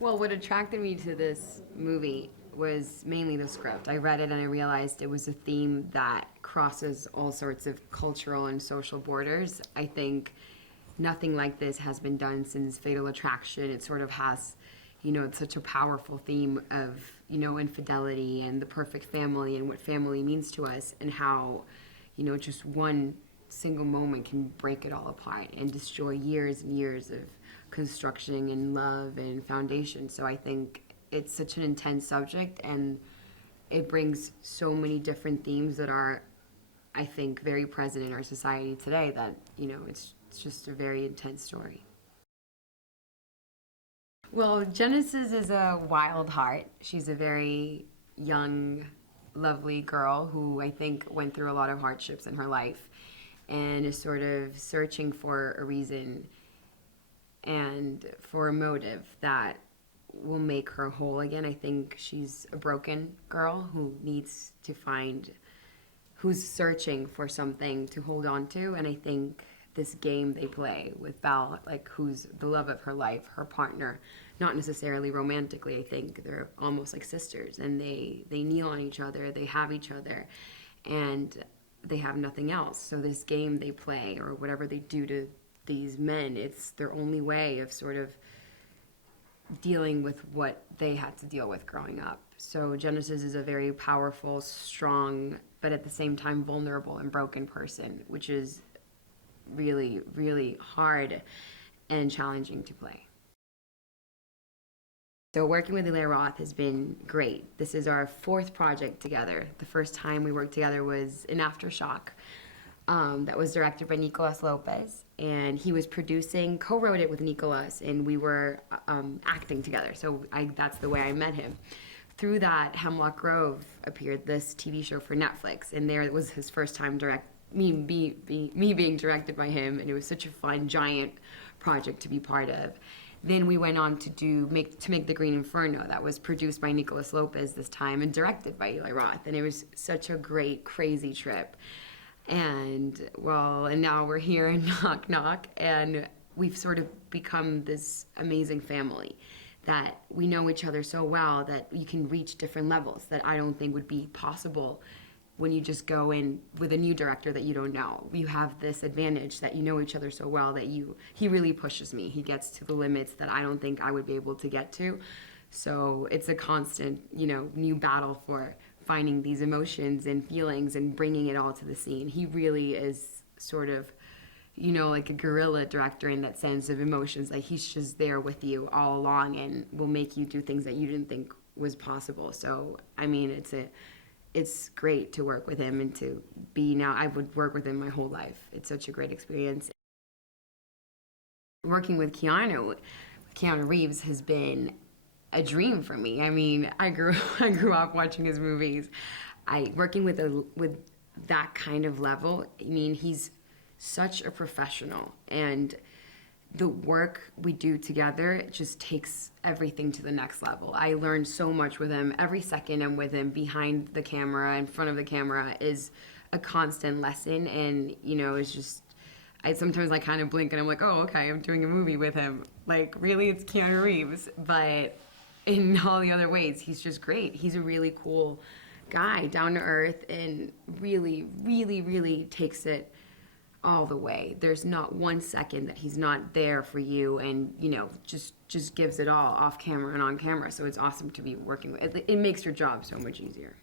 Well, what attracted me to this movie was mainly the script. I read it and I realized it was a theme that crosses all sorts of cultural and social borders. I think nothing like this has been done since Fatal Attraction. It sort of has, it's such a powerful theme of, infidelity and the perfect family and what family means to us and how, just one single moment can break it all apart and destroy years and years of construction and love and foundation. So I think it's such an intense subject and it brings so many different themes that are, I think, very present in our society today that, it's just a very intense story. Well, Genesis is a wild heart. She's a very young, lovely girl who I think went through a lot of hardships in her life and is sort of searching for a reason and for a motive that will make her whole again. I think she's a broken girl who needs to find, who's searching for something to hold on to. And I think this game they play with Val, like who's the love of her life, her partner, not necessarily romantically, I think they're almost like sisters and they kneel on each other, they have each other, and they have nothing else. So this game they play or whatever they do to these men, it's their only way of sort of dealing with what they had to deal with growing up. So Genesis is a very powerful, strong, but at the same time vulnerable and broken person, which is really, really hard and challenging to play. So working with Eli Roth has been great. This is our fourth project together. The first time we worked together was in Aftershock. That was directed by Nicolas Lopez, and he was producing, co-wrote it with Nicolas, and we were acting together. So that's the way I met him. Through that, Hemlock Grove appeared, this TV show for Netflix, and there it was his first time me being directed by him, and it was such a fun, giant project to be part of. Then we went on to make The Green Inferno, that was produced by Nicolas Lopez this time and directed by Eli Roth, and it was such a great, crazy trip. And now we're here in Knock Knock, and we've sort of become this amazing family that we know each other so well that you can reach different levels that I don't think would be possible when you just go in with a new director that you don't know. You have this advantage that you know each other so well that he really pushes me. He gets to the limits that I don't think I would be able to get to. So it's a constant, new battle for finding these emotions and feelings and bringing it all to the scene. He really is sort of, like a guerrilla director in that sense of emotions. Like he's just there with you all along and will make you do things that you didn't think was possible. So, I mean, it's great to work with him and to be now, I would work with him my whole life. It's such a great experience. Working with Keanu Reeves has been a dream for me. I mean, I grew up watching his movies. Working with that kind of level, I mean, he's such a professional, and the work we do together just takes everything to the next level. I learned so much with him. Every second I'm with him behind the camera, in front of the camera, is a constant lesson, and it's just, sometimes I kind of blink and I'm like, oh, okay, I'm doing a movie with him. Like, really, it's Keanu Reeves. But in all the other ways, he's just great. He's a really cool guy, down to earth, and really, really, really takes it all the way. There's not one second that he's not there for you, and just gives it all off camera and on camera. So it's awesome to be working with. It makes your job so much easier.